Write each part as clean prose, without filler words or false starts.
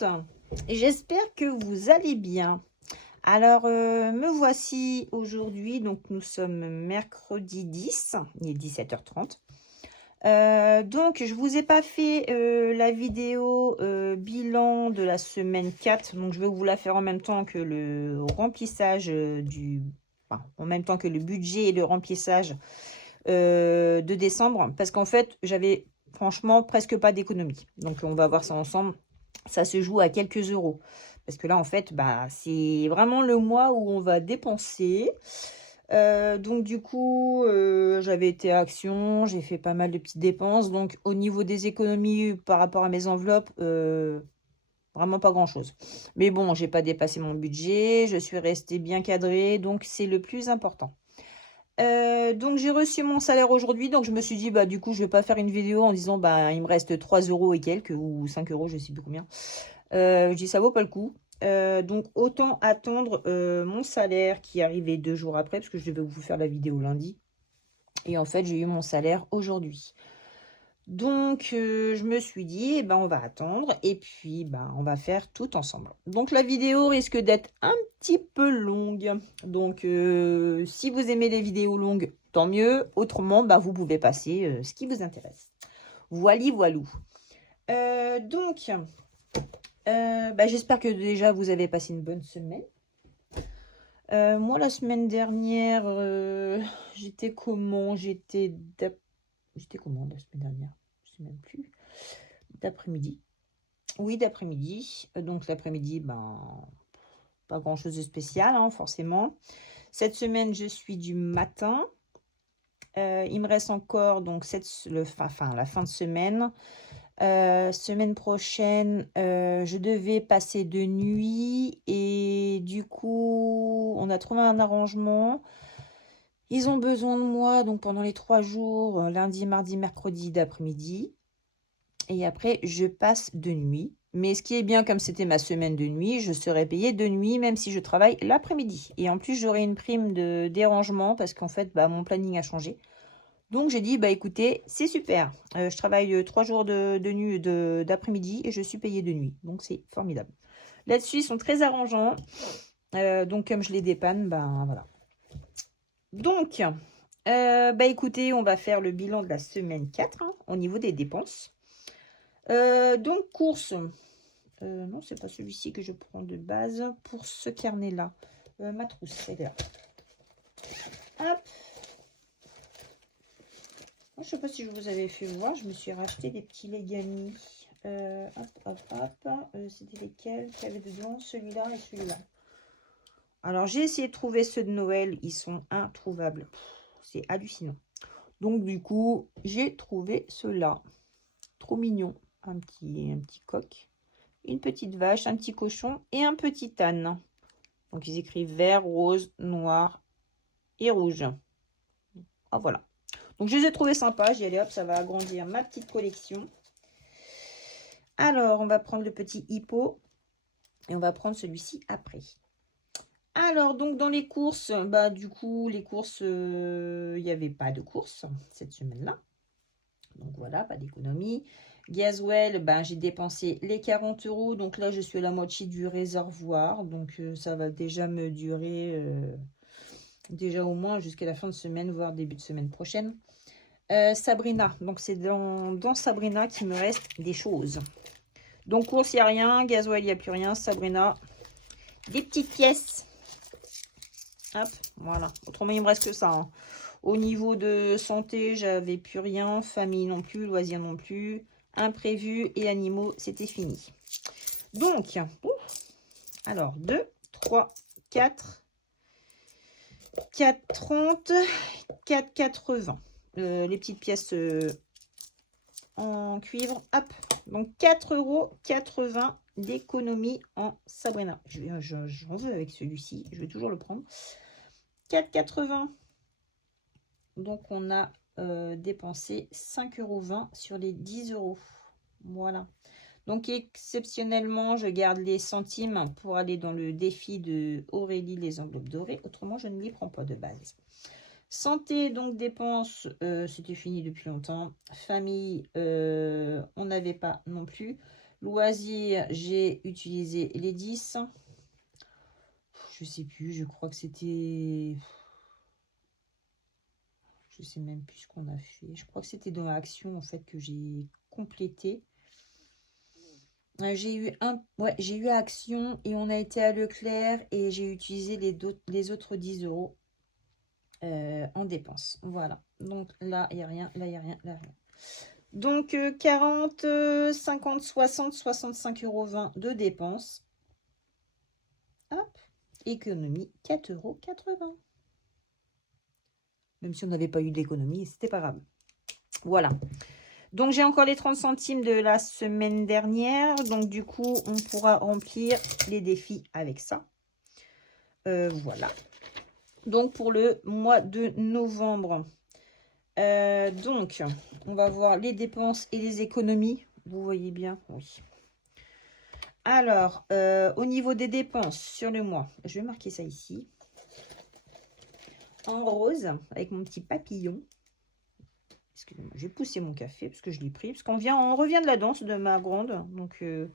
toutes, j'espère que vous allez bien. Alors, me voici aujourd'hui, donc nous sommes mercredi 10, il est 17h30. Donc, je vous ai pas fait la vidéo bilan de la semaine 4, donc je vais vous la faire en même temps que le remplissage enfin, en même temps que le budget et le remplissage de décembre, parce qu'en fait, j'avais franchement presque pas d'économie. Donc, on va voir ça ensemble. Ça se joue à quelques euros. Parce que là, en fait, bah, c'est vraiment le mois où on va dépenser. Donc, du coup, j'avais été à Action, j'ai fait pas mal de petites dépenses. Donc, au niveau des économies par rapport à mes enveloppes, vraiment pas grand-chose. Mais bon, j'ai pas dépassé mon budget, je suis restée bien cadrée, donc c'est le plus important. Donc j'ai reçu mon salaire aujourd'hui, donc je me suis dit, bah du coup, je vais pas faire une vidéo en disant, bah il me reste 3 euros et quelques, ou 5 euros, je sais plus combien. Je dis, ça vaut pas le coup. Donc autant attendre mon salaire qui arrivait 2 jours après, parce que je devais vous faire la vidéo lundi. Et en fait, j'ai eu mon salaire aujourd'hui. Donc, je me suis dit, eh ben, on va attendre et puis ben, on va faire tout ensemble. Donc, la vidéo risque d'être un petit peu longue. Donc, si vous aimez les vidéos longues, tant mieux. Autrement, ben, vous pouvez passer ce qui vous intéresse. Voili, voilou. Donc, ben, j'espère que déjà vous avez passé une bonne semaine. Moi, la semaine dernière, j'étais comment? J'étais comment la semaine dernière? Je sais même plus. D'après-midi. Oui, d'après-midi. Donc l'après-midi, ben, pas grand-chose de spécial, hein, forcément. Cette semaine, je suis du matin. Il me reste encore donc la fin de semaine. Semaine prochaine, je devais passer de nuit et du coup, on a trouvé un arrangement. Ils ont besoin de moi donc pendant les 3 jours, lundi, mardi, mercredi d'après-midi. Et après, je passe de nuit. Mais ce qui est bien, comme c'était ma semaine de nuit, je serai payée de nuit, même si je travaille l'après-midi. Et en plus, j'aurai une prime de dérangement parce qu'en fait, bah, mon planning a changé. Donc, j'ai dit, bah écoutez, c'est super. Je travaille 3 jours de nuit d'après-midi et je suis payée de nuit. Donc, c'est formidable. Là-dessus, ils sont très arrangeants. Donc, comme je les dépanne, ben voilà. Donc, bah écoutez, on va faire le bilan de la semaine 4 hein, au niveau des dépenses. Donc, courses. Non, c'est pas celui-ci que je prends de base pour ce carnet-là. Ma trousse, c'est là. Hop. Moi, je sais pas si je vous avais fait voir, je me suis racheté des petits Legami. Hop. C'était lesquels qu'il y avait dedans? Celui-là et celui-là. Alors, j'ai essayé de trouver ceux de Noël. Ils sont introuvables. C'est hallucinant. Donc, du coup, j'ai trouvé ceux-là. Trop mignon. Un petit coq. Une petite vache, un petit cochon et un petit âne. Donc, ils écrivent vert, rose, noir et rouge. Ah, voilà. Donc, je les ai trouvés sympas. J'ai dit, allez, hop, ça va agrandir ma petite collection. Alors, on va prendre le petit hippo. Et on va prendre celui-ci après. Alors, donc, dans les courses, bah, du coup, les courses, il n'y avait pas de courses cette semaine-là. Donc, voilà, pas d'économie. Gasoil, ben, j'ai dépensé les 40 euros. Donc là, je suis à la moitié du réservoir. Donc, ça va déjà me durer... déjà au moins jusqu'à la fin de semaine, voire début de semaine prochaine. Sabrina, donc c'est dans Sabrina qu'il me reste des choses. Donc course, il n'y a rien, gasoil, il n'y a plus rien, Sabrina, des petites pièces. Hop, voilà. Autrement, il me reste que ça. Hein. Au niveau de santé, j'avais plus rien, famille non plus, loisirs non plus, imprévus et animaux, c'était fini. Donc, alors 2, 3, 4, 4,30, 4,80. Les petites pièces en cuivre. Hop. Donc 4,80 € d'économie en Sabrina. J'en veux avec celui-ci. Je vais toujours le prendre. 4,80 €. Donc on a dépensé 5,20 € sur les 10 €. Voilà. Donc exceptionnellement, je garde les centimes pour aller dans le défi de Aurélie les enveloppes dorées. Autrement, je ne les prends pas de base. Santé, donc dépenses, c'était fini depuis longtemps. Famille, on n'avait pas non plus. Loisirs, j'ai utilisé les 10. Je sais plus, je crois que c'était... Je sais même plus ce qu'on a fait. Je crois que c'était dans l'action en fait que j'ai complété. J'ai eu Action et on a été à Leclerc et j'ai utilisé les autres 10 euros en dépenses. Voilà. Donc là, il n'y a rien, là, il n'y a rien, là, rien. Donc 40, 50, 60, 65,20 € de dépenses. Hop. Économie 4,80 €. Même si on n'avait pas eu d'économie, c'était pas grave. Voilà. Donc, j'ai encore les 30 centimes de la semaine dernière. Donc, du coup, on pourra remplir les défis avec ça. Voilà. Donc, pour le mois de novembre. Donc, on va voir les dépenses et les économies. Vous voyez bien? Oui. Alors, au niveau des dépenses sur le mois, je vais marquer ça ici. En rose, avec mon petit papillon. Excusez-moi, j'ai poussé mon café parce que je l'ai pris. Parce on revient de la danse de ma grande. Donc, je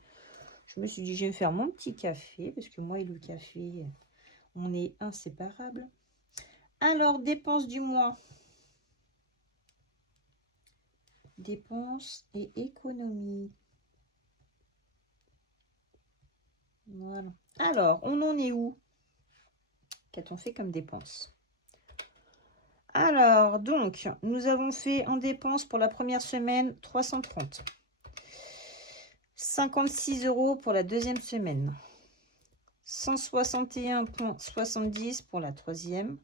me suis dit, je vais me faire mon petit café. Parce que moi et le café, on est inséparables. Alors, dépenses du mois. Dépenses et économies. Voilà. Alors, on en est où? Qu'a-t-on fait comme dépenses? Alors, donc, nous avons fait en dépenses pour la première semaine 330. 56 € pour la deuxième semaine. 161,70 € pour la troisième.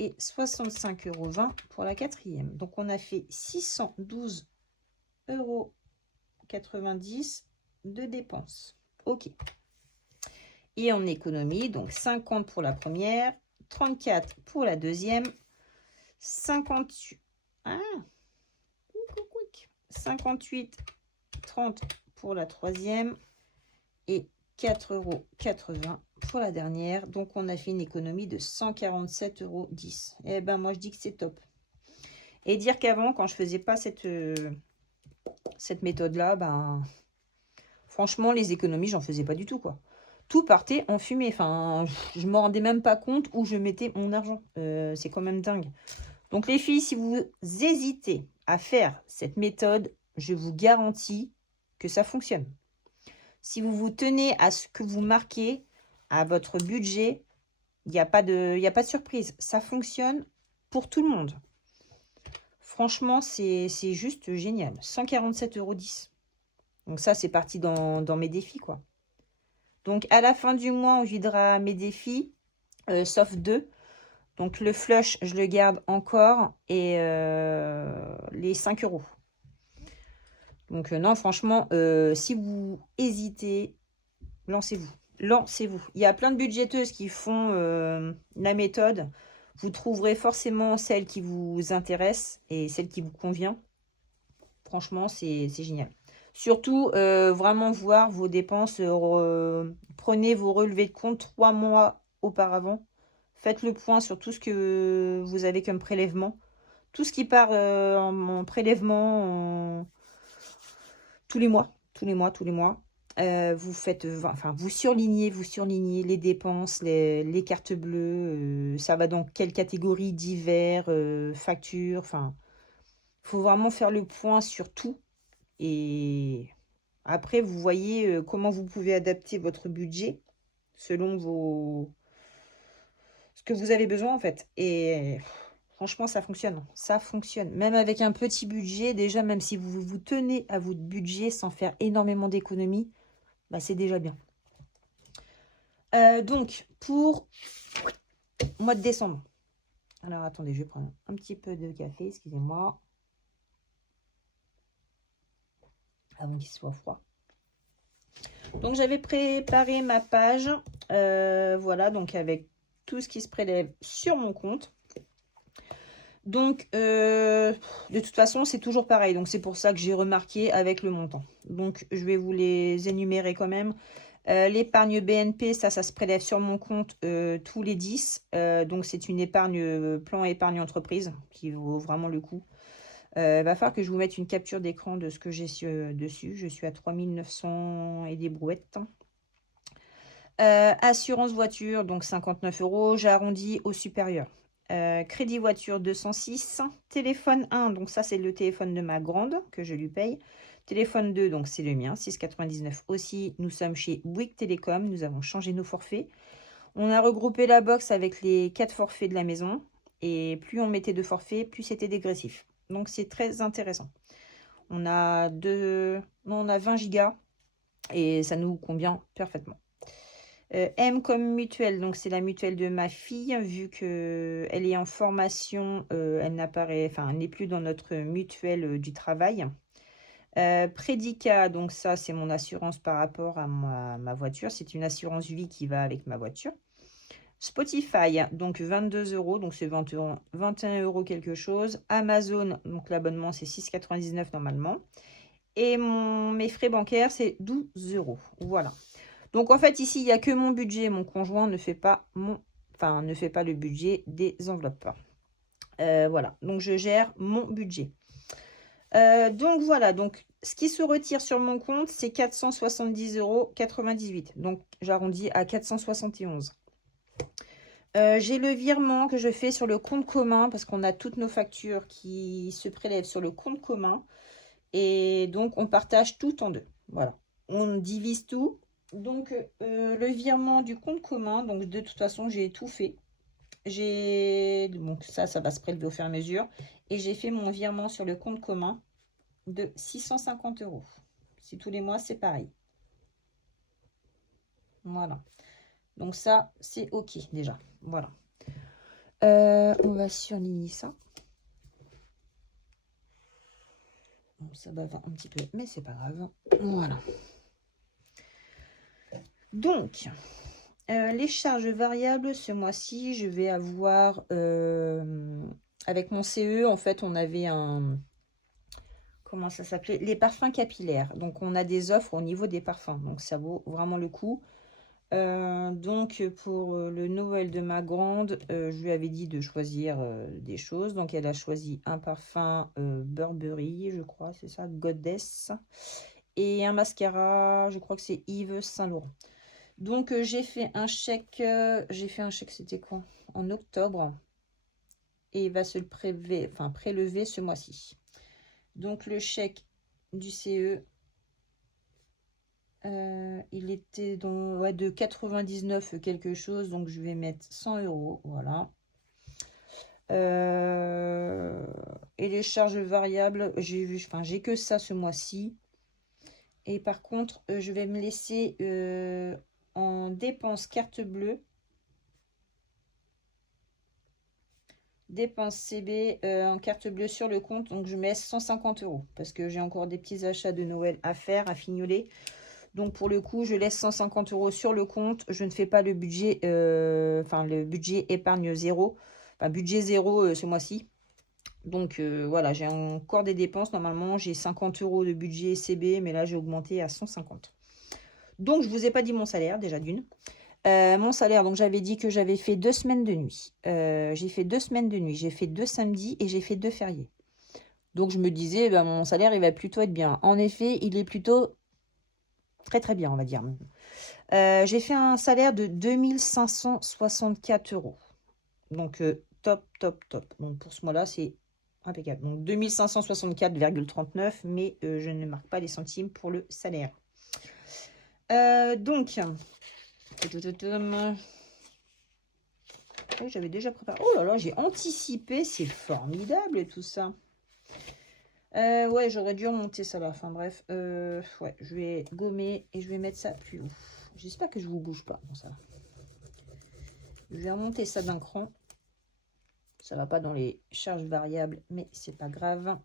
Et 65,20 € pour la quatrième. Donc, on a fait 612,90 € de dépenses. OK. Et en économie, donc 50 pour la première, 34 pour la deuxième, 58, 30 pour la troisième et 4,80 € pour la dernière. Donc, on a fait une économie de 147,10 €. Eh ben, moi, je dis que c'est top. Et dire qu'avant, quand je faisais pas cette méthode-là, ben, franchement, les économies, j'en faisais pas du tout, quoi. Tout partait en fumée. Enfin, je me rendais même pas compte où je mettais mon argent. C'est quand même dingue. Donc, les filles, si vous hésitez à faire cette méthode, je vous garantis que ça fonctionne. Si vous vous tenez à ce que vous marquez, à votre budget, il n'y a pas de surprise. Ça fonctionne pour tout le monde. Franchement, c'est juste génial. 147,10 €. Donc ça, c'est parti dans mes défis, quoi. Donc, à la fin du mois, on videra mes défis, sauf 2. Donc, le flush, je le garde encore. Et les 5 €. Donc, non, franchement, si vous hésitez, lancez-vous. Lancez-vous. Il y a plein de budgéteuses qui font la méthode. Vous trouverez forcément celle qui vous intéresse et celle qui vous convient. Franchement, c'est génial. Surtout, vraiment voir vos dépenses. Prenez vos relevés de compte 3 mois auparavant. Faites le point sur tout ce que vous avez comme prélèvement. Tout ce qui part en prélèvement tous les mois. Vous faites, enfin, vous surlignez les dépenses, les cartes bleues. Ça va dans quelle catégorie? Divers, facture. Enfin, il faut vraiment faire le point sur tout. Et après, vous voyez comment vous pouvez adapter votre budget selon ce que vous avez besoin, en fait. Et franchement, ça fonctionne. Ça fonctionne. Même avec un petit budget, déjà, même si vous vous tenez à votre budget sans faire énormément d'économies, bah, c'est déjà bien. Donc, pour mois de décembre. Alors, attendez, je vais prendre un petit peu de café, excusez-moi. Avant qu'il soit froid. Donc, j'avais préparé ma page. Voilà, donc avec tout ce qui se prélève sur mon compte. Donc, de toute façon, c'est toujours pareil. Donc, c'est pour ça que j'ai remarqué avec le montant. Donc, je vais vous les énumérer quand même. L'épargne BNP, ça se prélève sur mon compte tous les 10. Donc, c'est une épargne, plan épargne entreprise qui vaut vraiment le coup. Va falloir que je vous mette une capture d'écran de ce que j'ai dessus. Je suis à 3900 et des brouettes. Assurance voiture, donc 59 €. J'arrondis au supérieur. Crédit voiture 206. Téléphone 1, donc ça c'est le téléphone de ma grande que je lui paye. Téléphone 2, donc c'est le mien, 6,99 aussi. Nous sommes chez Bouygues Télécom, nous avons changé nos forfaits. On a regroupé la box avec les 4 forfaits de la maison. Et plus on mettait de forfaits, plus c'était dégressif. Donc c'est très intéressant. On a 20 gigas et ça nous convient parfaitement. M comme mutuelle, donc c'est la mutuelle de ma fille, vu qu'elle est en formation, elle n'apparaît, enfin elle n'est plus dans notre mutuelle du travail. Prédicat, donc ça c'est mon assurance par rapport à ma voiture, c'est une assurance vie qui va avec ma voiture. Spotify, donc 22 €, donc c'est 21 € quelque chose. Amazon, donc l'abonnement c'est 6,99 € normalement. Et mes frais bancaires c'est 12 €. Voilà. Donc en fait ici il n'y a que mon budget, mon conjoint ne fait pas le budget des enveloppes. Voilà, donc je gère mon budget. Donc voilà, donc ce qui se retire sur mon compte c'est 470,98 €. Donc j'arrondis à 471. J'ai le virement que je fais sur le compte commun parce qu'on a toutes nos factures qui se prélèvent sur le compte commun. Et donc, on partage tout en deux. Voilà. On divise tout. Donc, le virement du compte commun, donc de toute façon, j'ai tout fait. Donc ça va se prélever au fur et à mesure. Et j'ai fait mon virement sur le compte commun de 650 €. Si tous les mois, c'est pareil. Voilà. Donc ça, c'est OK déjà. Voilà. On va surligner ça. Bon, ça bave un petit peu, mais c'est pas grave. Voilà. Donc, les charges variables, ce mois-ci, je vais avoir, avec mon CE, en fait, on avait comment ça s'appelait? Les parfums capillaires. Donc, on a des offres au niveau des parfums. Donc, ça vaut vraiment le coup. Donc, pour le Noël de ma grande, je lui avais dit de choisir des choses. Donc, elle a choisi un parfum Burberry, je crois, c'est ça, Goddess. Et un mascara, je crois que c'est Yves Saint Laurent. Donc, j'ai fait un chèque, c'était quoi? En octobre. Et il va se prélever ce mois-ci. Donc, le chèque du CE, il était de 99 quelque chose. Donc, je vais mettre 100 €. Voilà. Et les charges variables, j'ai que ça ce mois-ci. Et par contre, je vais me laisser en dépenses carte bleue. Dépenses CB en carte bleue sur le compte. Donc, je mets 150 € parce que j'ai encore des petits achats de Noël à faire, à fignoler. Donc, pour le coup, je laisse 150 € sur le compte. Je ne fais pas le budget, le budget épargne zéro. Enfin, budget zéro ce mois-ci. Donc, voilà, j'ai encore des dépenses. Normalement, j'ai 50 € de budget CB, mais là, j'ai augmenté à 150. Donc, je ne vous ai pas dit mon salaire, déjà d'une. Mon salaire, donc j'avais dit que j'avais fait 2 semaines de nuit. J'ai fait 2 semaines de nuit. J'ai fait 2 samedis et j'ai fait 2 fériés. Donc, je me disais, mon salaire, il va plutôt être bien. En effet, il est plutôt très, très bien, on va dire. J'ai fait un salaire de 2564 €. Donc, top, top, top. Donc, pour ce mois-là, c'est impeccable. Donc, 2564,39 €, mais je ne marque pas les centimes pour le salaire. Donc, oui, j'avais déjà préparé. Oh là là, j'ai anticipé. C'est formidable tout ça. Ouais, j'aurais dû remonter ça là. Enfin bref. Ouais, je vais gommer et je vais mettre ça plus haut. J'espère que je vous bouge pas. Bon, ça va. Je vais remonter ça d'un cran. Ça va pas dans les charges variables, mais c'est pas grave.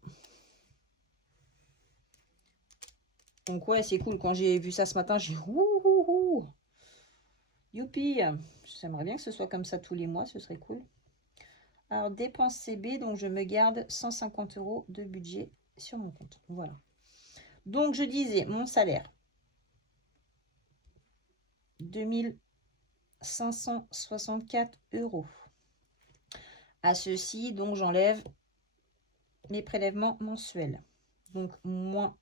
Donc ouais, c'est cool. Quand j'ai vu ça ce matin, j'ai ouh. Youpi. J'aimerais bien que ce soit comme ça tous les mois, ce serait cool. Alors, dépenses CB, donc je me garde 150 € de budget sur mon compte. Voilà. Donc, je disais, mon salaire, 2564 €. À ceci, donc, j'enlève mes prélèvements mensuels. Donc, moins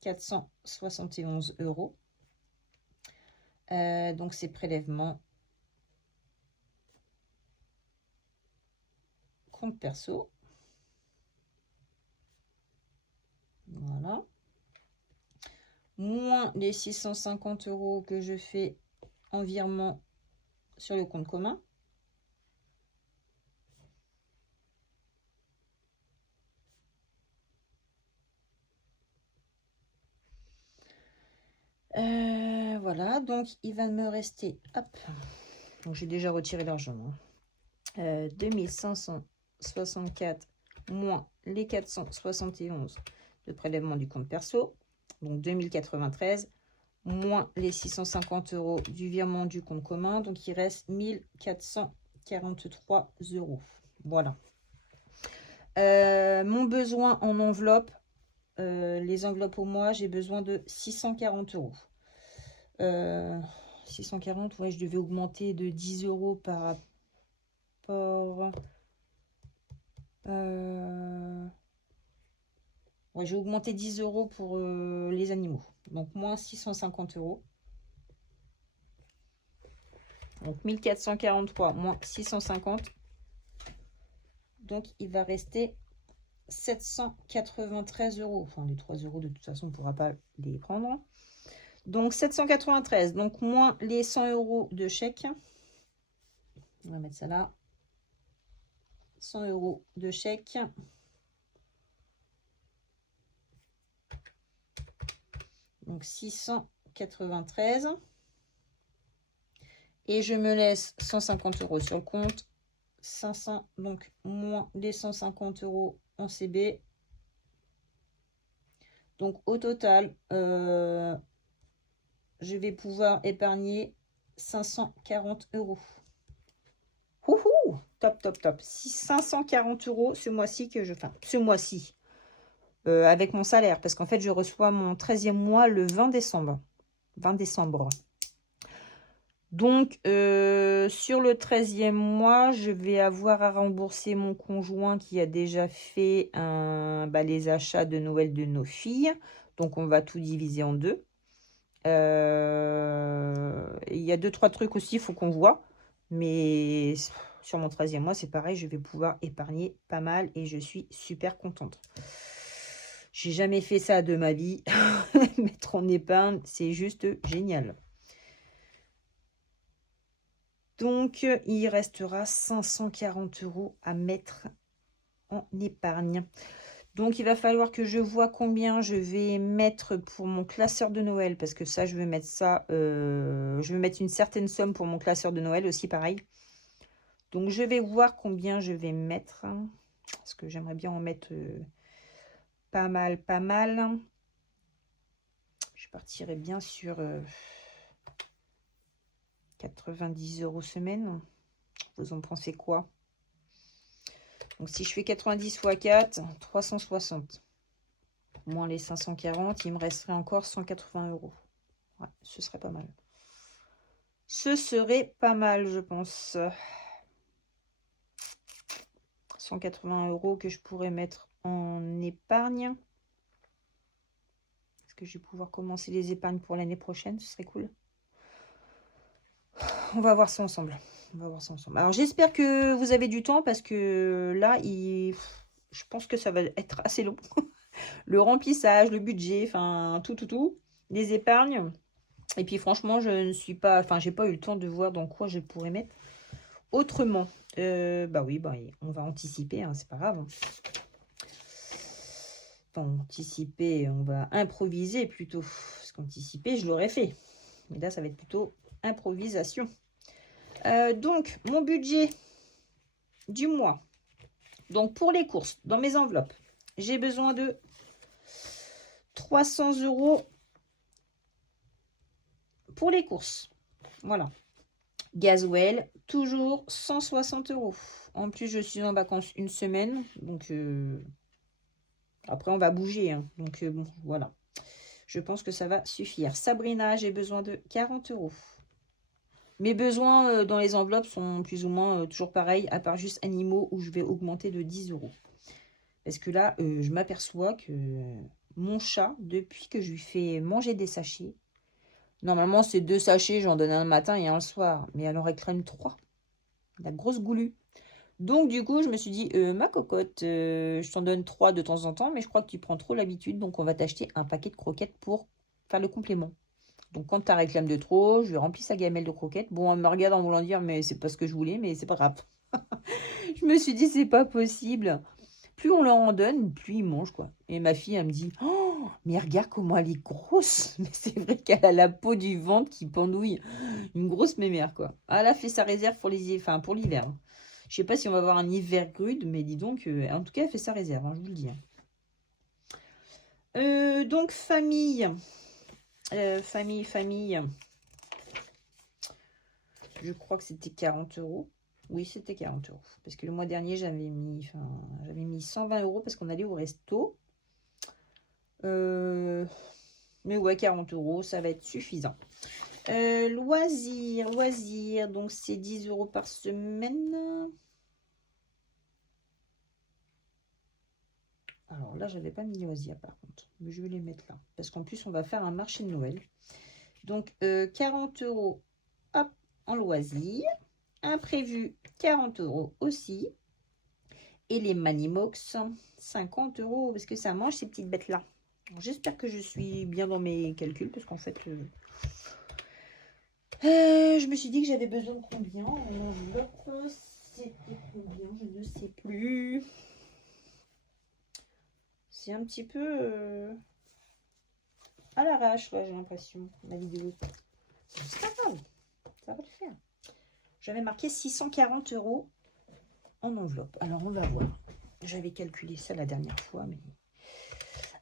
471 €. Donc, ces prélèvements compte perso. Voilà. Moins les 650 € que je fais en virement sur le compte commun. Voilà, donc il va me rester, hop, donc j'ai déjà retiré l'argent, 2564 moins les 471 de prélèvement du compte perso, donc 2093, moins les 650 € du virement du compte commun, donc il reste 1443 €. Voilà. Mon besoin en enveloppe, les enveloppes au mois, j'ai besoin de 640 €. 640, ouais, je devais augmenter de 10 € par rapport. Ouais, j'ai augmenté 10 € pour les animaux. Donc, moins 650 €. Donc, 1443 moins 650. Donc, il va rester 793 €. Enfin, les 3 € de toute façon, on ne pourra pas les prendre. Donc, 793. Donc, moins les 100 € de chèque. On va mettre ça là. 100 € de chèque. Donc, 693. Et je me laisse 150 € sur le compte. 500, donc moins les 150 € en CB. Donc, au total, je vais pouvoir épargner 540 €. Ouhou, top, top, top. 540 € ce mois-ci que je... Enfin, ce mois-ci, avec mon salaire. Parce qu'en fait, je reçois mon 13e mois le 20 décembre. 20 décembre. Donc, sur le 13e mois, je vais avoir à rembourser mon conjoint qui a déjà fait les achats de Noël de nos filles. Donc, on va tout diviser en deux. Il y a 2-3 trucs aussi, il faut qu'on voit. Mais sur mon 13e mois, c'est pareil, je vais pouvoir épargner pas mal et je suis super contente. J'ai jamais fait ça de ma vie. Mettre en épargne, c'est juste génial. Donc, il restera 540 € à mettre en épargne. Donc, il va falloir que je vois combien je vais mettre pour mon classeur de Noël. Parce que ça, je vais mettre ça. Je vais mettre une certaine somme pour mon classeur de Noël aussi, pareil. Donc, je vais voir combien je vais mettre. Parce que j'aimerais bien en mettre pas mal, pas mal. Je partirai bien sur 90 € semaine. Vous en pensez quoi? Donc, si je fais 90 x 4, 360. Moins les 540, il me resterait encore 180 €. Ouais, ce serait pas mal. Ce serait pas mal, je pense. 180 € que je pourrais mettre en épargne. Est-ce que je vais pouvoir commencer les épargnes pour l'année prochaine? Ce serait cool. On va voir ça ensemble. On va voir ça ensemble. Alors, j'espère que vous avez du temps parce que là, je pense que ça va être assez long. Le remplissage, le budget, enfin, tout. Les épargnes. Et puis, franchement, je ne suis pas... Enfin, j'ai pas eu le temps de voir dans quoi je pourrais mettre autrement. Oui, on va anticiper, hein, c'est pas grave. Enfin, anticiper, on va improviser plutôt. Parce qu'anticiper, je l'aurais fait. Mais là, ça va être plutôt improvisation. Donc, mon budget du mois. Donc, pour les courses, dans mes enveloppes, j'ai besoin de 300 € pour les courses. Voilà. Gasoil, toujours 160 €. En plus, je suis en vacances une semaine. Donc, après, on va bouger. Hein. Donc, bon, voilà. Je pense que ça va suffire. Sabrina, j'ai besoin de 40 €. Mes besoins dans les enveloppes sont plus ou moins toujours pareils, à part juste animaux où je vais augmenter de 10 €. Parce que là, je m'aperçois que mon chat, depuis que je lui fais manger des sachets, normalement c'est 2 sachets, j'en donne un le matin et un le soir. Mais elle en réclame 3. La grosse goulue. Donc du coup, je me suis dit, ma cocotte, je t'en donne 3 de temps en temps, mais je crois que tu prends trop l'habitude, donc on va t'acheter un paquet de croquettes pour faire le complément. Donc quand tu réclame de trop, je lui remplis sa gamelle de croquettes. Bon, elle me regarde en voulant dire, mais c'est pas ce que je voulais, mais c'est pas grave. Je me suis dit, c'est pas possible. Plus on leur en donne, plus ils mangent, quoi. Et ma fille, elle me dit, oh, mais regarde comment elle est grosse. Mais c'est vrai qu'elle a la peau du ventre qui pendouille. Une grosse mémère, quoi. Elle a fait sa réserve pour pour l'hiver. Hein. Je sais pas si on va avoir un hiver rude, mais dis donc, en tout cas, elle fait sa réserve, hein, je vous le dis. Hein. Donc, famille. Famille. Je crois que c'était 40 euros. Oui, c'était 40 euros. Parce que le mois dernier, j'avais mis 120 euros parce qu'on allait au resto. Mais ouais, 40 euros, ça va être suffisant. Loisirs. Donc, c'est 10 euros par semaine. Alors là, j'avais pas mis loisirs par contre. Mais je vais les mettre là. Parce qu'en plus, on va faire un marché de Noël. Donc, 40 euros hop, en loisirs. Imprévu, 40 euros aussi. Et les Manimox, 50 euros. Parce que ça mange ces petites bêtes-là. J'espère que je suis bien dans mes calculs. Parce qu'en fait, je me suis dit que j'avais besoin de combien. C'était combien? Je ne sais plus. C'est un petit peu à l'arrache, là, j'ai l'impression, la vidéo. C'est pas grave, ça va le faire. J'avais marqué 640 euros en enveloppe. Alors, on va voir. J'avais calculé ça la dernière fois, mais...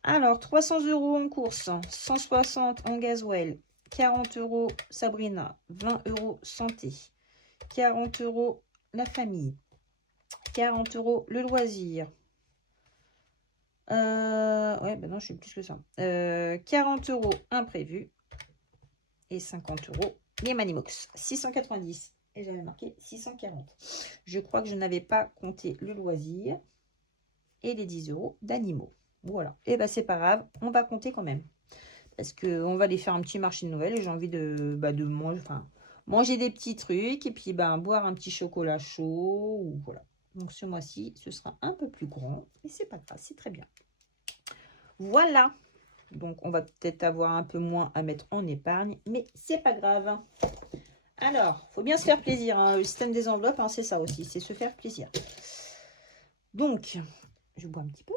Alors, 300 euros en course, 160 en gasoil, 40 euros Sabrina, 20 euros santé, 40 euros la famille, 40 euros le loisir. Ouais, ben non, je suis plus que ça. 40 euros imprévu et 50 euros les Manimox. 690 et j'avais marqué 640. Je crois que je n'avais pas compté le loisir et les 10 euros d'animaux. Voilà. Et ben c'est pas grave, on va compter quand même. Parce qu'on va aller faire un petit marché de Noël et j'ai envie de manger, manger des petits trucs et puis boire un petit chocolat chaud. Ou voilà. Donc ce mois-ci, ce sera un peu plus grand. Et c'est pas grave, c'est très bien. Voilà. Donc on va peut-être avoir un peu moins à mettre en épargne. Mais c'est pas grave. Alors, faut bien se faire plaisir. Hein. Le système des enveloppes, hein, c'est ça aussi. C'est se faire plaisir. Donc, je bois un petit peu.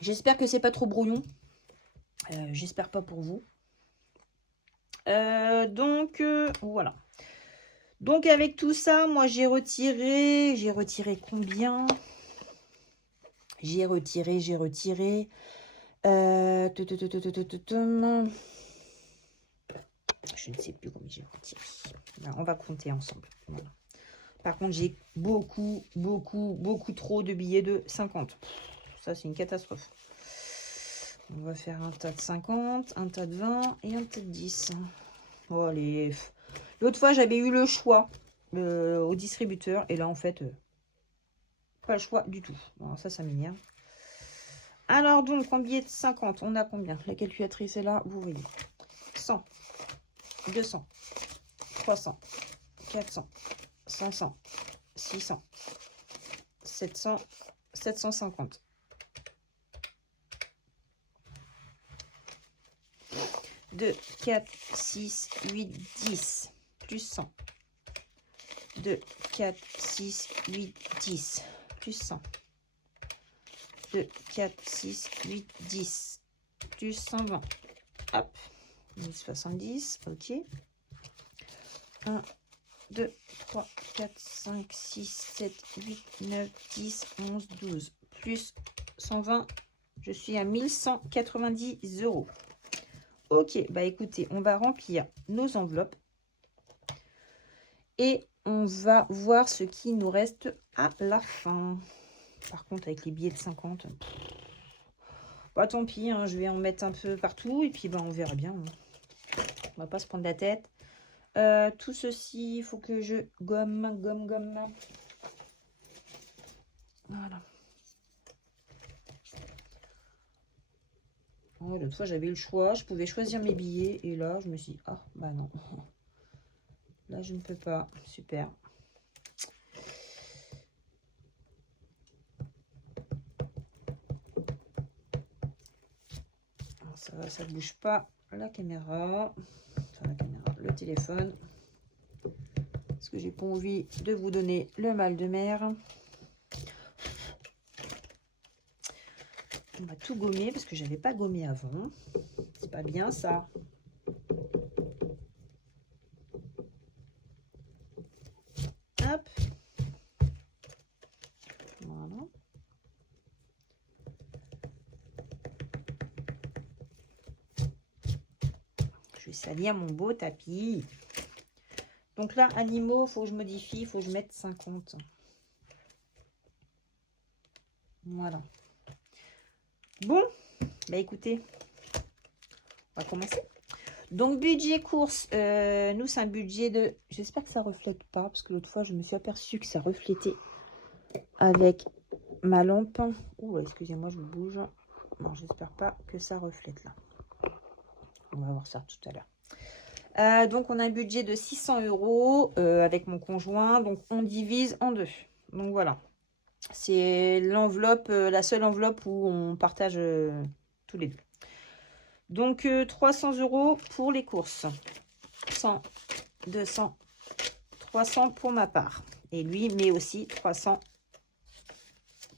J'espère que c'est pas trop brouillon. J'espère pas pour vous. Donc, voilà. Donc, avec tout ça, moi, j'ai retiré combien? J'ai retiré. Je ne sais plus combien j'ai retiré. Là, on va compter ensemble. Voilà. Par contre, j'ai beaucoup trop de billets de 50. Ça, c'est une catastrophe. On va faire un tas de 50, un tas de 20 et un tas de 10. Oh, allez. L'autre fois, j'avais eu le choix au distributeur. Et là, en fait, pas le choix du tout. Alors, ça m'énerve. Alors, donc, en billet de 50, on a combien? La calculatrice est là, vous voyez. 100, 200, 300, 400, 500, 600, 700, 750. 2, 4, 6, 8, 10, plus 100. 2, 4, 6, 8, 10, plus 100. 2, 4, 6, 8, 10, plus 120. Hop, 1070, ok. 1, 2, 3, 4, 5, 6, 7, 8, 9, 10, 11, 12, plus 120, je suis à 1190 euros. Ok, bah écoutez, on va remplir nos enveloppes et on va voir ce qui nous reste à la fin. Par contre, avec les billets de 50, bah tant pis, hein, je vais en mettre un peu partout et puis on verra bien. Hein. On va pas se prendre la tête. Tout ceci, il faut que je gomme. Oh, l'autre fois, j'avais le choix. Je pouvais choisir mes billets. Et là, je me suis dit, ah, bah non. Là, je ne peux pas. Super. Alors, ça va, ça ne bouge pas. La caméra. Enfin, la caméra, le téléphone. Parce que j'ai pas envie de vous donner le mal de mer. On va tout gommer parce que j'avais pas gommé avant. C'est pas bien ça. Hop. Voilà. Je vais salir mon beau tapis. Donc là, animaux, il faut que je modifie, il faut que je mette 50. Voilà. Bon, bah écoutez, on va commencer. Donc, budget course, nous, c'est un budget de... J'espère que ça ne reflète pas, parce que l'autre fois, je me suis aperçue que ça reflétait avec ma lampe. Oh, excusez-moi, je bouge. Non, j'espère pas que ça reflète là. On va voir ça tout à l'heure. Donc, on a un budget de 600 € avec mon conjoint. Donc, on divise en deux. Donc, voilà. C'est l'enveloppe, la seule enveloppe où on partage tous les deux. Donc, 300 € pour les courses. 100, 200, 300 pour ma part. Et lui, mais aussi 300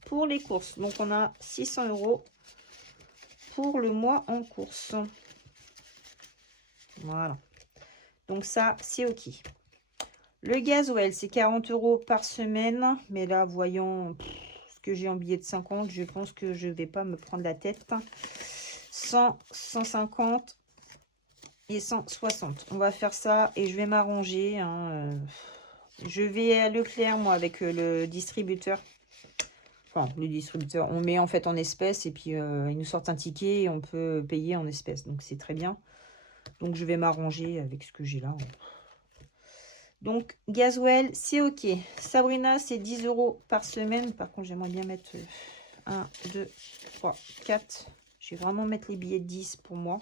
pour les courses. Donc, on a 600 € pour le mois en course. Voilà. Donc, ça, c'est OK. Le gasoil, c'est 40 € par semaine. Mais là, voyons ce que j'ai en billet de 50, je pense que je ne vais pas me prendre la tête. 100, 150 et 160. On va faire ça et je vais m'arranger. Hein. Je vais à Leclerc, moi, avec le distributeur. Enfin, le distributeur. On met en fait en espèces et puis ils nous sortent un ticket et on peut payer en espèces. Donc, c'est très bien. Donc, je vais m'arranger avec ce que j'ai là. Donc, gasoil, c'est OK. Sabrina, c'est 10 € par semaine. Par contre, j'aimerais bien mettre 1, 2, 3, 4. Je vais vraiment mettre les billets de 10 pour moi.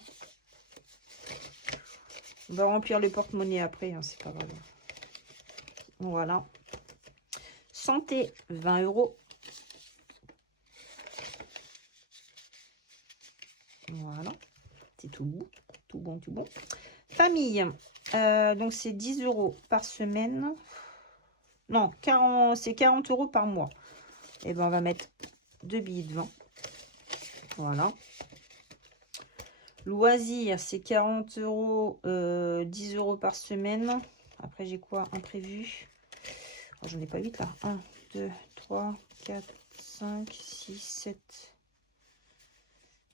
On va remplir le porte-monnaie après, hein, c'est pas grave. Voilà. Santé, 20 €. Voilà. C'est tout bon. Tout bon, tout bon. Famille. Donc, c'est 10 € par semaine. Non, c'est 40 € par mois. Et ben on va mettre 2 billets de 20. Voilà. Loisirs, c'est 40 €, 10 € par semaine. Après, j'ai quoi? Imprévu. Oh, j'en ai pas 8 là. 1, 2, 3, 4, 5, 6, 7.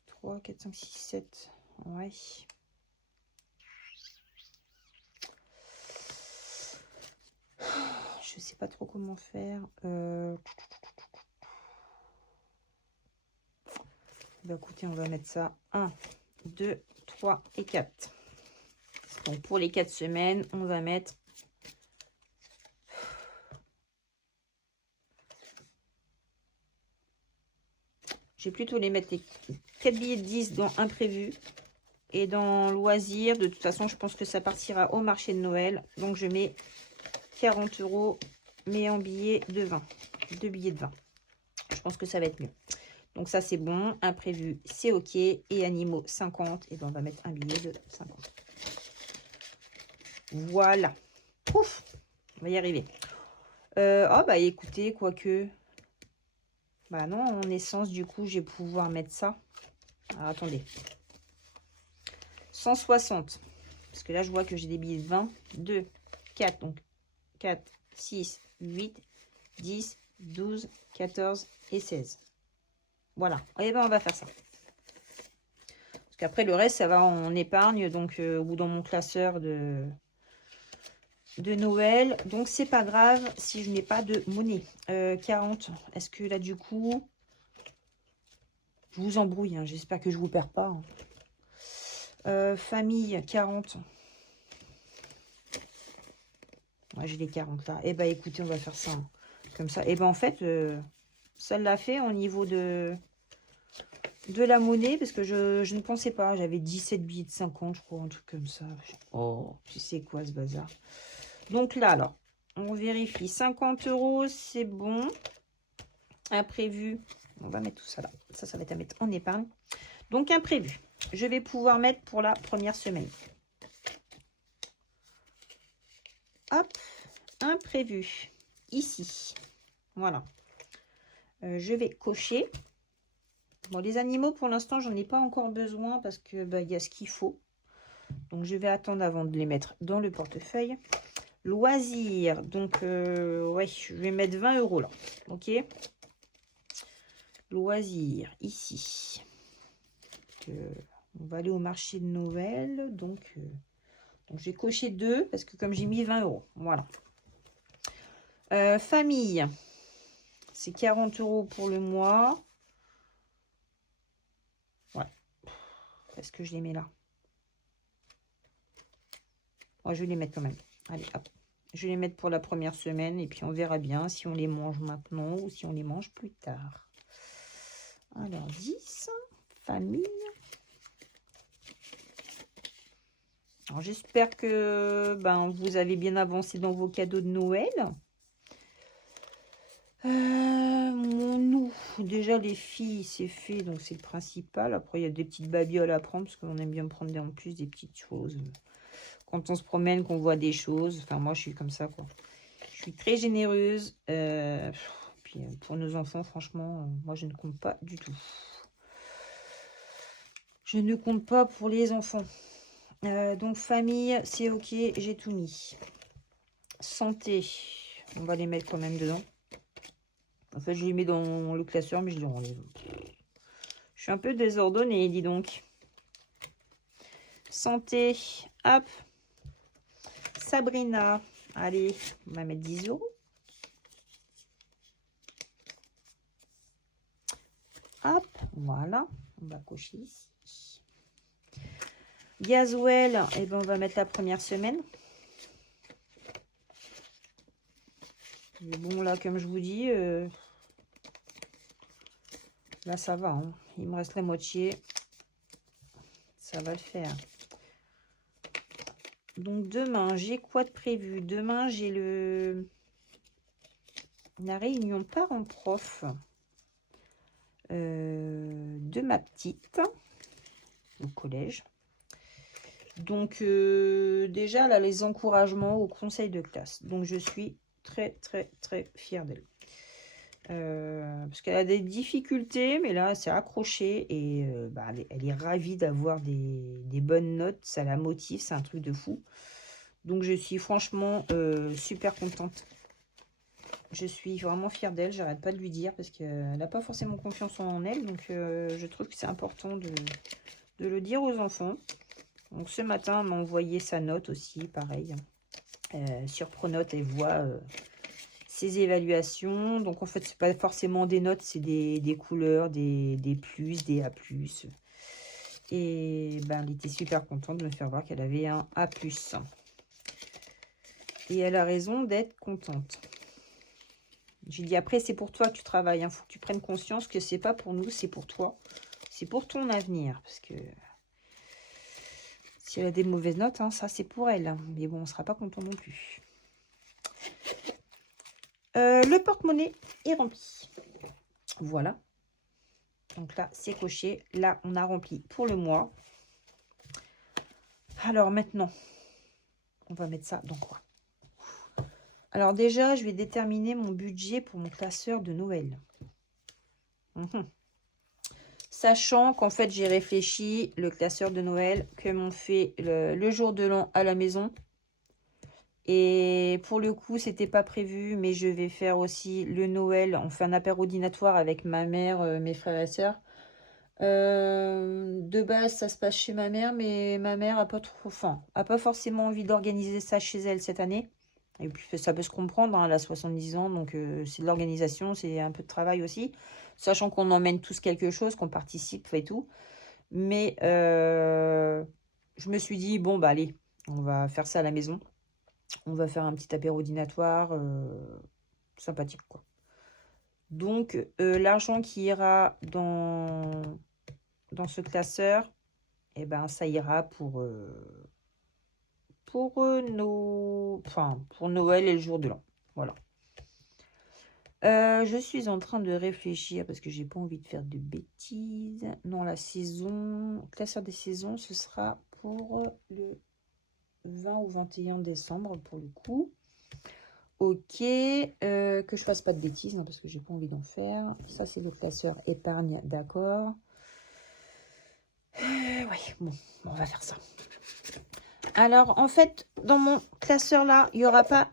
3, 4, 5, 6, 7. Ouais. Je sais pas trop comment faire. Bah, écoutez, on va mettre ça. 1, 2, 3 et 4. Donc, pour les 4 semaines, on va mettre... Je vais plutôt les mettre les 4 billets de 10 dans imprévu. Et dans loisirs, de toute façon, je pense que ça partira au marché de Noël. Donc, je mets 40 €, mais en billets de 20. 2 billets de 20. Je pense que ça va être mieux. Donc, ça, c'est bon. Imprévu, c'est OK. Et animaux, 50. Et ben, on va mettre un billet de 50. Voilà. Ouf, on va y arriver. Oh, bah, écoutez, quoique... Bah non, en essence, du coup, je vais pouvoir mettre ça. Alors, attendez. 160. Parce que là, je vois que j'ai des billets de 20. 2, 4. Donc, 4, 6, 8, 10, 12, 14 et 16. Voilà. Et ben, on va faire ça. Parce qu'après, le reste, ça va en épargne. Donc, ou dans mon classeur de Noël. Donc, c'est pas grave si je n'ai pas de monnaie. 40. Est-ce que là, du coup... Je vous embrouille. Hein, j'espère que je vous perds pas. Hein. Famille, 40. Ouais, j'ai les 40 là. Eh ben, écoutez, on va faire ça. Hein, comme ça. Eh ben, en fait, ça l'a fait au niveau de de la monnaie parce que je ne pensais pas. J'avais 17 billets de 50, je crois, un truc comme ça. Oh, tu sais quoi ce bazar. Donc là, alors, on vérifie. 50 €, c'est bon. Imprévu. On va mettre tout ça là. Ça va être à mettre en épargne. Donc, imprévu. Je vais pouvoir mettre pour la première semaine. Hop, imprévu. Ici. Voilà. Je vais cocher. Bon, les animaux, pour l'instant, j'en ai pas encore besoin parce que bah, y a ce qu'il faut. Donc, je vais attendre avant de les mettre dans le portefeuille. Loisirs. Donc, ouais, je vais mettre 20 € là. Ok. Loisirs, ici. On va aller au marché de Noël. Donc j'ai coché 2 parce que comme j'ai mis 20 €. Voilà. Famille. C'est 40 € pour le mois. Ouais. Est-ce que je les mets là? Oh, je vais les mettre quand même. Allez, hop. Je vais les mettre pour la première semaine et puis on verra bien si on les mange maintenant ou si on les mange plus tard. Alors, 10. Famille. Alors, j'espère que vous avez bien avancé dans vos cadeaux de Noël. Nous, déjà les filles, c'est fait, donc c'est le principal. Après, il y a des petites babioles à prendre parce qu'on aime bien prendre en plus des petites choses. Quand on se promène, qu'on voit des choses. Enfin, moi, je suis comme ça, quoi. Je suis très généreuse. Puis pour nos enfants, franchement, moi, je ne compte pas du tout. Je ne compte pas pour les enfants. Donc, famille, c'est ok, j'ai tout mis. Santé, on va les mettre quand même dedans. En fait, je les mets dans le classeur, mais je les enlève. Je suis un peu désordonnée, dis donc. Santé, hop. Sabrina, allez, on va mettre 10 €. Hop, voilà, on va cocher ici. Gasoil, et ben on va mettre la première semaine. Mais bon, là, comme je vous dis, là, ça va. Hein. Il me reste la moitié. Ça va le faire. Donc, demain, j'ai quoi de prévu? Demain, j'ai la réunion parents-prof de ma petite au collège. Donc, déjà, là, les encouragements au conseil de classe. Donc, je suis très, très, très fière d'elle. Parce qu'elle a des difficultés, mais là, elle s'est accrochée et elle est ravie d'avoir des bonnes notes. Ça la motive, c'est un truc de fou. Donc, je suis franchement super contente. Je suis vraiment fière d'elle, j'arrête pas de lui dire parce qu'elle n'a pas forcément confiance en elle. Donc, je trouve que c'est important de le dire aux enfants. Donc, ce matin, elle m'a envoyé sa note aussi, pareil. Sur Pronote, elle voit ses évaluations. Donc, en fait, c'est pas forcément des notes, c'est des couleurs, des plus, des A+. Et elle était super contente de me faire voir qu'elle avait un A+. Et elle a raison d'être contente. J'ai dit, après, c'est pour toi que tu travailles. Il faut que tu prennes conscience que c'est pas pour nous, c'est pour toi. C'est pour ton avenir. Parce que si elle a des mauvaises notes, ça, c'est pour elle. Mais bon, on ne sera pas content non plus. Le porte-monnaie est rempli. Voilà. Donc là, c'est coché. Là, on a rempli pour le mois. Alors maintenant, on va mettre ça dans quoi? Alors déjà, je vais déterminer mon budget pour mon classeur de Noël. Sachant qu'en fait, j'ai réfléchi le classeur de Noël, comme on fait le jour de l'an à la maison. Et pour le coup, c'était pas prévu, mais je vais faire aussi le Noël. On fait un apéro dînatoire avec ma mère, mes frères et sœurs. De base, ça se passe chez ma mère, mais ma mère a pas trop, a pas forcément envie d'organiser ça chez elle cette année. Et puis ça peut se comprendre, hein, elle a 70 ans, donc c'est de l'organisation, c'est un peu de travail aussi. Sachant qu'on emmène tous quelque chose, qu'on participe et tout. Mais je me suis dit, bon, allez, on va faire ça à la maison. On va faire un petit apéro dînatoire sympathique, quoi. Donc, l'argent qui ira dans dans ce classeur, et ben ça ira pour Noël et le jour de l'an. Voilà. Je suis en train de réfléchir parce que j'ai pas envie de faire de bêtises. Non, la saison, classeur des saisons, ce sera pour le 20 ou 21 décembre pour le coup. Ok, que je fasse pas de bêtises, hein, parce que j'ai pas envie d'en faire. Ça, c'est le classeur épargne, d'accord. Oui, bon, on va faire ça. Alors, en fait, dans mon classeur là, il n'y aura pas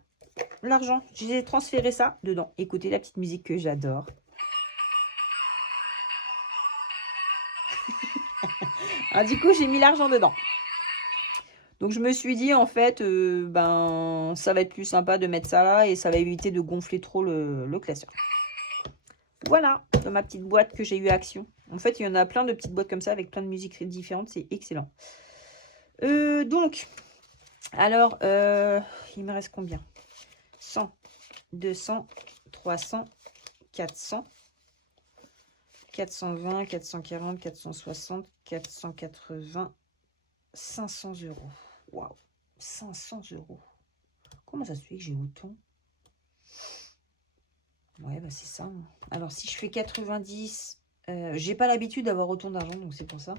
l'argent. J'ai transféré ça dedans. Écoutez la petite musique que j'adore. Ah, du coup, j'ai mis l'argent dedans. Donc, je me suis dit, en fait, ben, ça va être plus sympa de mettre ça là et ça va éviter de gonfler trop le classeur. Voilà, dans ma petite boîte que j'ai eu à Action. En fait, il y en a plein de petites boîtes comme ça avec plein de musiques différentes. C'est excellent. Donc, alors, il me reste combien? 100, 200, 300, 400, 420, 440, 460, 480, 500 euros. Waouh, 500 euros. Comment ça se fait que j'ai autant? Ouais, bah c'est ça, hein. Alors, si je fais 90, j'ai pas l'habitude d'avoir autant d'argent, donc c'est pour ça.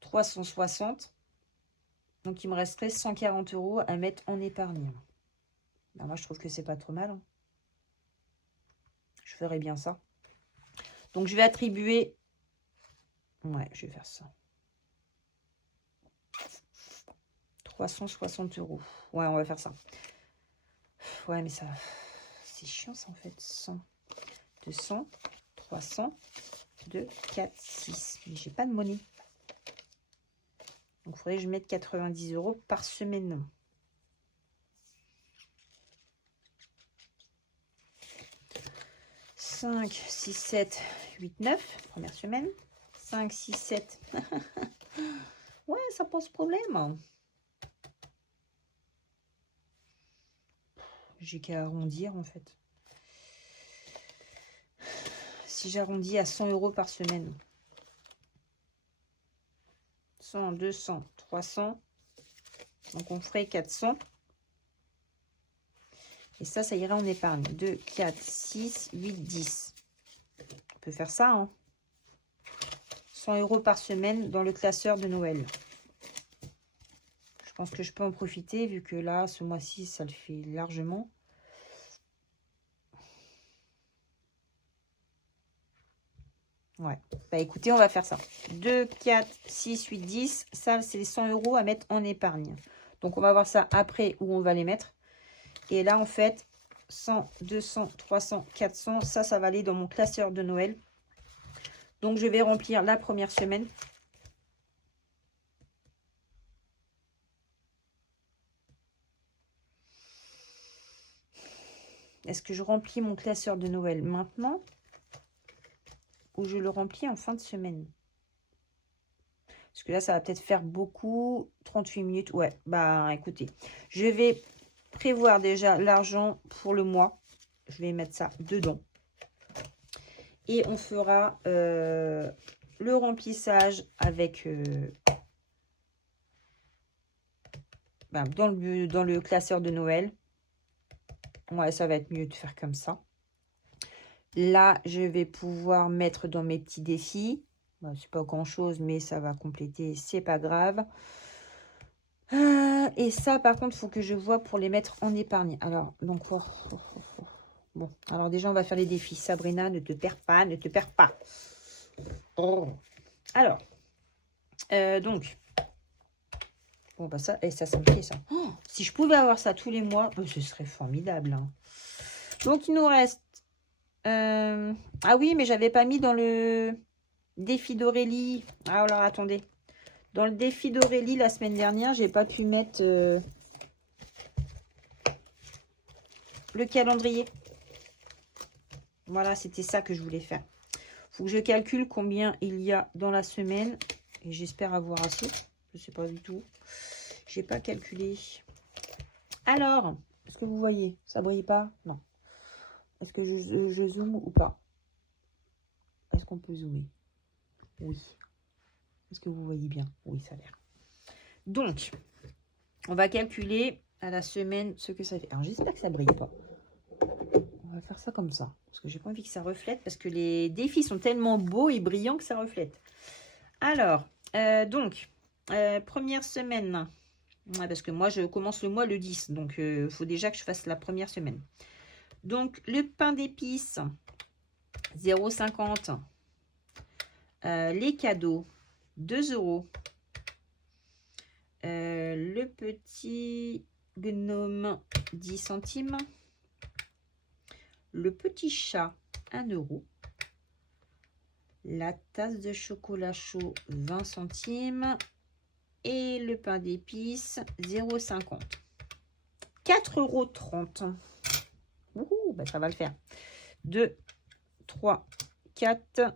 360. Donc, il me resterait 140 euros à mettre en épargne. Ben, moi, je trouve que c'est pas trop mal, hein. Je ferais bien ça. Donc, je vais attribuer... Ouais, je vais faire ça. 360 euros. Ouais, on va faire ça. Ouais, mais ça... C'est chiant, ça, en fait. 100, 200, 300, 2, 4, 6. Mais j'ai pas de monnaie. Donc, il faudrait que je mette 90 euros par semaine. « 5, 6, 7, 8, 9. Première semaine. 5, 6, 7. Ouais, ça pose problème. J'ai qu'à arrondir, en fait. Si j'arrondis à 100 euros par semaine. 100, 200, 300. Donc, on ferait 400. Et ça, ça irait en épargne. 2, 4, 6, 8, 10. On peut faire ça, hein. 100 euros par semaine dans le classeur de Noël. Je pense que je peux en profiter vu que là, ce mois-ci, ça le fait largement. Ouais. Bah écoutez, on va faire ça. 2, 4, 6, 8, 10. Ça, c'est les 100 euros à mettre en épargne. Donc, on va voir ça après où on va les mettre. Et là, en fait, 100, 200, 300, 400. Ça va aller dans mon classeur de Noël. Donc, je vais remplir la première semaine. Est-ce que je remplis mon classeur de Noël maintenant ou je le remplis en fin de semaine? Parce que là, ça va peut-être faire beaucoup. 38 minutes. Ouais, bah écoutez, je vais prévoir déjà l'argent pour le mois. Je vais mettre ça dedans. Et on fera le remplissage avec... dans le classeur de Noël. Ouais, ça va être mieux de faire comme ça. Là, je vais pouvoir mettre dans mes petits défis. C'est pas grand-chose, mais ça va compléter, c'est pas grave. Et ça, par contre, il faut que je vois pour les mettre en épargne. Alors, donc, bon, alors déjà, on va faire les défis. Sabrina, ne te perds pas, ne te perds pas. Oh. Alors, donc, bon, bah ça, et ça me fait ça. Oh, si je pouvais avoir ça tous les mois, ce serait formidable, hein. Donc, il nous reste... ah oui, mais j'avais pas mis dans le défi d'Aurélie. Ah, alors, attendez. Dans le défi d'Aurélie, la semaine dernière, j'ai pas pu mettre le calendrier. Voilà, c'était ça que je voulais faire. Faut que je calcule combien il y a dans la semaine. Et j'espère avoir assez. Je sais pas du tout. J'ai pas calculé. Alors, est-ce que vous voyez? Ça brille pas? Non. Est-ce que je zoome ou pas? Est-ce qu'on peut zoomer? Oui. Est-ce que vous voyez bien? Oui, ça a l'air. Donc, on va calculer à la semaine ce que ça fait. Alors, j'espère que ça ne brille pas. On va faire ça comme ça. Parce que j'ai pas envie que ça reflète. Parce que les défis sont tellement beaux et brillants que ça reflète. Alors, première semaine. Ouais, parce que moi, je commence le mois le 10. Donc, il faut déjà que je fasse la première semaine. Donc, le pain d'épices, 0,50 €. Les cadeaux, 2 €. Le petit gnome, 10 centimes. Le petit chat, 1 €. La tasse de chocolat chaud, 20 centimes. Et le pain d'épices, 0,50 €. 4,30 €. Ouhou, bah ça va le faire. 2, 3, 4,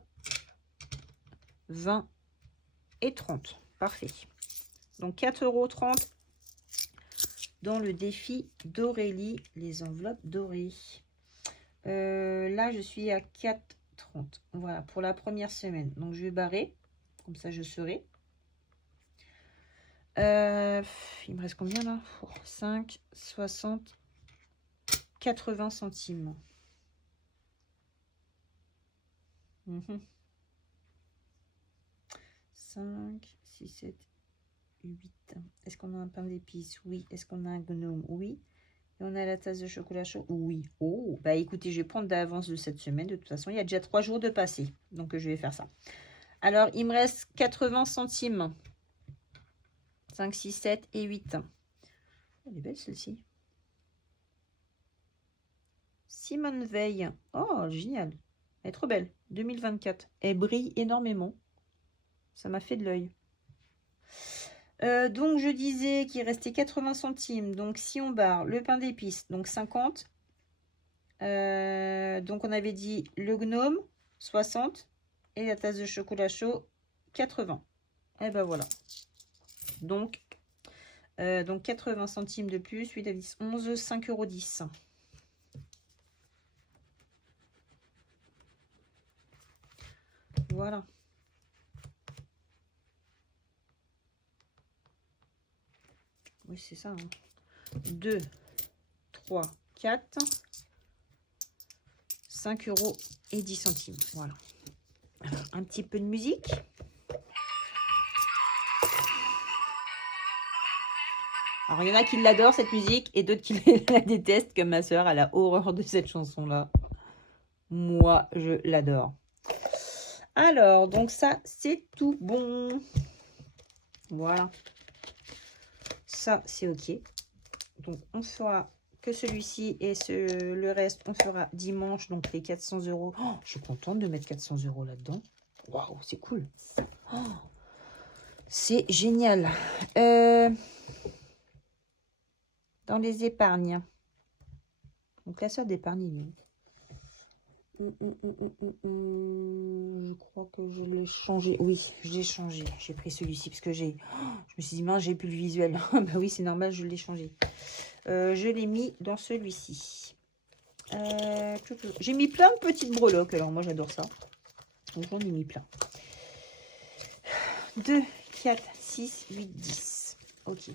20 et 30. Parfait. Donc 4,30 € dans le défi d'Aurélie, les enveloppes dorées. Là, je suis à 4,30 €. Voilà, pour la première semaine. Donc, je vais barrer. Comme ça, je serai. Il me reste combien là? 5, 60, 80 centimes. 5, 6, 7, 8. Est-ce qu'on a un pain d'épices? Oui. Est-ce qu'on a un gnome? Oui. Et on a la tasse de chocolat chaud? Oui. Oh, bah écoutez, je vais prendre d'avance de cette semaine. De toute façon, il y a déjà 3 jours de passé. Donc, je vais faire ça. Alors, il me reste 80 centimes. 5, 6, 7 et 8. Elle est belle celle-ci. Simone Veil. Oh, génial. Elle est trop belle. 2024. Elle brille énormément. Ça m'a fait de l'œil. Donc, je disais qu'il restait 80 centimes. Donc, si on barre le pain d'épices, donc 50. Donc, on avait dit le gnome, 60. Et la tasse de chocolat chaud, 80. Et ben voilà. Donc 80 centimes de plus. 8 à 10, 11, 5,10 €. Voilà. Oui, c'est ça. 2, 3, 4, 5 € et 10 centimes. Voilà. Alors, un petit peu de musique. Alors, il y en a qui l'adorent, cette musique, et d'autres qui la détestent, comme ma soeur. Elle a horreur de cette chanson-là. Moi, je l'adore. Alors, donc ça, c'est tout bon. Voilà. Ça, c'est OK. Donc, on fera que celui-ci et le reste, on fera dimanche. Donc, les 400 €. Oh, je suis contente de mettre 400 € là-dedans. Waouh, c'est cool. Oh, c'est génial. Dans les épargnes. Donc, la soeur d'épargne. Je crois que je l'ai changé. Oui, je l'ai changé. J'ai pris celui-ci parce que je me suis dit, mince, j'ai plus le visuel. Bah oui, c'est normal, je l'ai changé. Je l'ai mis dans celui-ci. J'ai mis plein de petites breloques. Alors, moi, j'adore ça. Donc, j'en ai mis plein. 2, 4, 6, 8, 10. OK.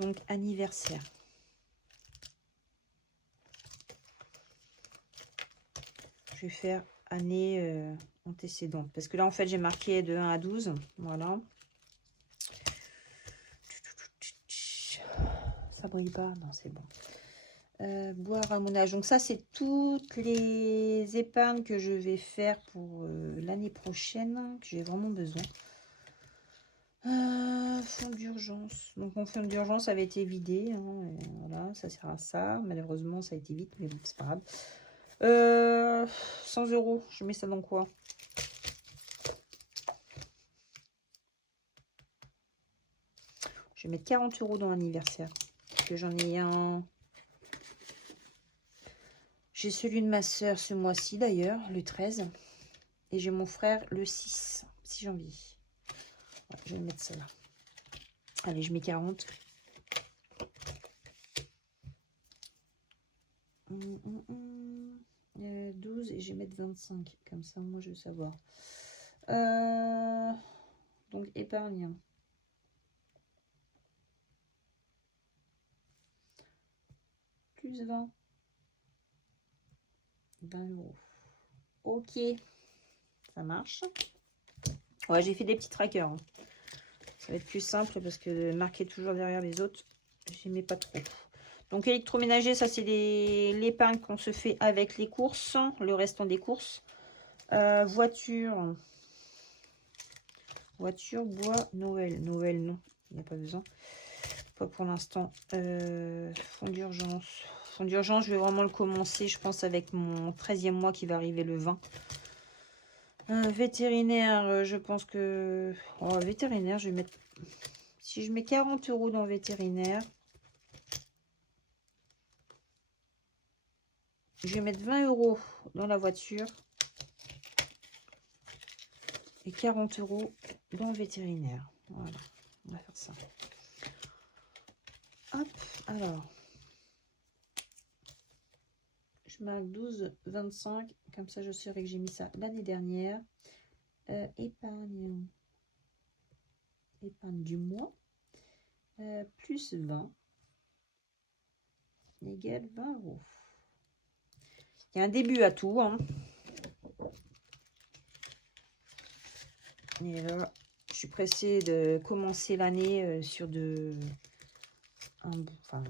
Donc, anniversaire. Je vais faire année antécédente. Parce que là, en fait, j'ai marqué de 1 à 12. Voilà. Ça brille pas? Non, c'est bon. Boire à mon âge. Donc ça, c'est toutes les épargnes que je vais faire pour l'année prochaine, que j'ai vraiment besoin. Fonds d'urgence. Donc mon fonds d'urgence avait été vidé. Hein, voilà, ça sert à ça. Malheureusement, ça a été vite, mais bon, c'est pas grave. 100 €. Je mets ça dans quoi? Je vais mettre 40 € dans l'anniversaire. Parce que j'en ai un. J'ai celui de ma soeur ce mois-ci d'ailleurs, le 13. Et j'ai mon frère le 6 janvier. Ouais, je vais mettre ça là. Allez, je mets 40. 12 et je vais mettre 25. Comme ça, moi, je veux savoir. Donc, épargne. Plus 20. 20 euros. Ok, ça marche. Ouais, j'ai fait des petits trackers. Hein. Ça va être plus simple parce que marquer toujours derrière les autres, j'aimais pas trop. Donc électroménager, ça c'est l'épargne qu'on se fait avec les courses, le restant des courses. Voiture, bois, Noël. Noël, non, il n'y a pas besoin. Pas pour l'instant. Fonds d'urgence. Fonds d'urgence, je vais vraiment le commencer, je pense, avec mon 13e mois qui va arriver le 20. Vétérinaire, je pense que... Oh, vétérinaire, je vais mettre... Si je mets 40 euros dans vétérinaire, je vais mettre 20 euros dans la voiture et 40 euros dans le vétérinaire. Voilà, on va faire ça. Hop, alors. Je marque 12, 25. Comme ça, je saurai que j'ai mis ça l'année dernière. Épargne. Épargne du mois. Plus 20. Égale 20 euros. Il y a un début à tout. Hein. Et là, je suis pressée de commencer l'année sur enfin,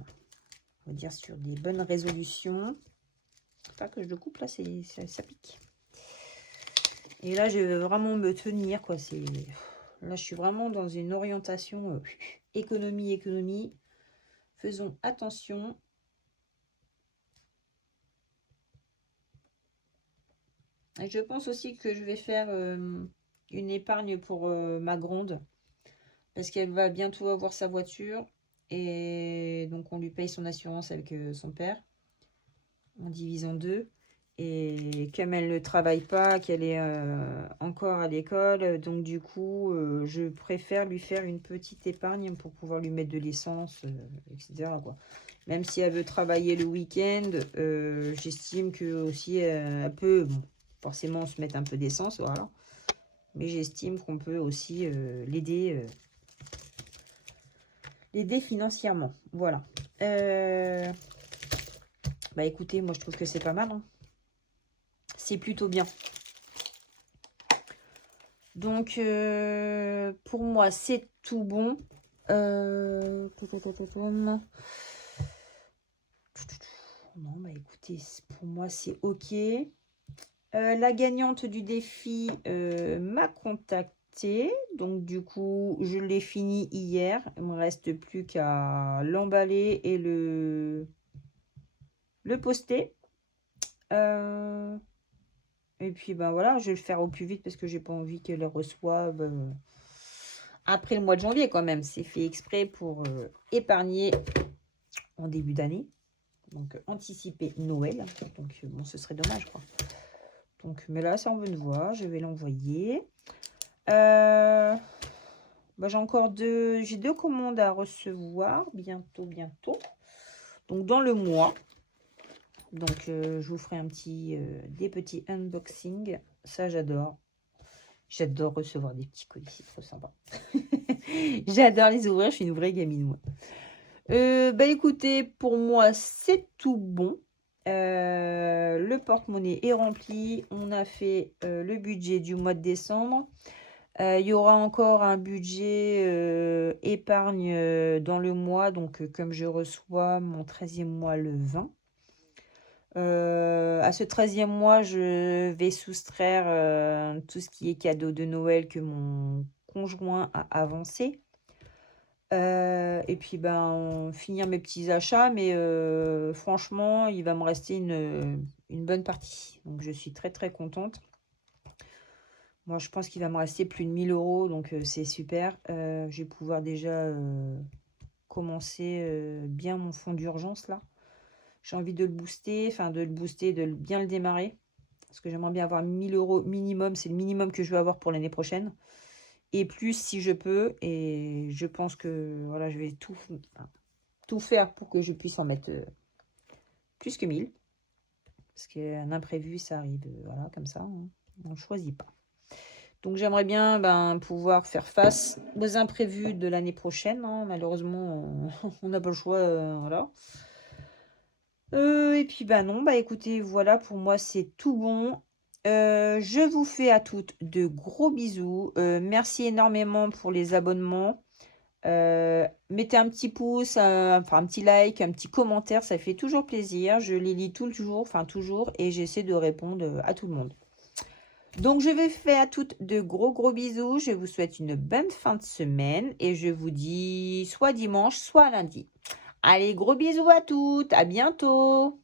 on va dire sur des bonnes résolutions. Pas que je le coupe là, ça pique. Et là, je vais vraiment me tenir quoi. Là, je suis vraiment dans une orientation économie. Faisons attention. Et je pense aussi que je vais faire une épargne pour ma grande. Parce qu'elle va bientôt avoir sa voiture. Et donc, on lui paye son assurance avec son père. On divise en deux. Et comme elle ne travaille pas, qu'elle est encore à l'école, donc du coup, je préfère lui faire une petite épargne pour pouvoir lui mettre de l'essence, etc. quoi. Même si elle veut travailler le week-end, j'estime que aussi elle peut, bon, forcément se mettre un peu d'essence, voilà. Mais j'estime qu'on peut aussi l'aider financièrement, voilà. Bah écoutez, moi je trouve que c'est pas mal. Hein. C'est plutôt bien. Donc, pour moi, c'est tout bon. Non, bah écoutez, pour moi, c'est OK. La gagnante du défi m'a contacté. Donc, du coup, je l'ai fini hier. Il me reste plus qu'à l'emballer et le poster. Et puis, ben voilà, je vais le faire au plus vite parce que j'ai pas envie qu'elle le reçoive après le mois de janvier quand même. C'est fait exprès pour épargner en début d'année. Donc, anticiper Noël. Donc, bon, ce serait dommage, quoi. Donc, mais là, c'est en bonne voie. Je vais l'envoyer. Bah, j'ai deux commandes à recevoir bientôt. Donc, dans le mois. Donc, je vous ferai des petits unboxings. Ça, j'adore. J'adore recevoir des petits colis, c'est trop sympa. J'adore les ouvrir, je suis une vraie gamine, moi. Bah écoutez, pour moi, c'est tout bon. Le porte-monnaie est rempli. On a fait le budget du mois de décembre. Il y aura encore un budget épargne dans le mois. Donc, comme je reçois mon 13e mois le 20. À ce 13e mois, je vais soustraire tout ce qui est cadeau de Noël que mon conjoint a avancé. Et puis, finir mes petits achats. Mais franchement, il va me rester une bonne partie. Donc, je suis très, très contente. Moi, je pense qu'il va me rester plus de 1000 euros. Donc, c'est super. Je vais pouvoir déjà commencer bien mon fonds d'urgence, là. J'ai envie de le booster, de bien le démarrer. Parce que j'aimerais bien avoir 1000 euros minimum. C'est le minimum que je veux avoir pour l'année prochaine. Et plus si je peux. Et je pense que voilà, je vais tout faire pour que je puisse en mettre plus que 1000. Parce qu'un imprévu, ça arrive voilà, comme ça. Hein. On ne choisit pas. Donc j'aimerais bien pouvoir faire face aux imprévus de l'année prochaine, hein. Malheureusement, on n'a pas le choix, voilà. Et puis non, écoutez, voilà, pour moi c'est tout bon. Je vous fais à toutes de gros bisous. Merci énormément pour les abonnements. Mettez un petit pouce, enfin un petit like, un petit commentaire, ça fait toujours plaisir. Je les lis toujours, et j'essaie de répondre à tout le monde. Donc je vais faire à toutes de gros bisous. Je vous souhaite une bonne fin de semaine et je vous dis soit dimanche, soit lundi. Allez, gros bisous à toutes, à bientôt.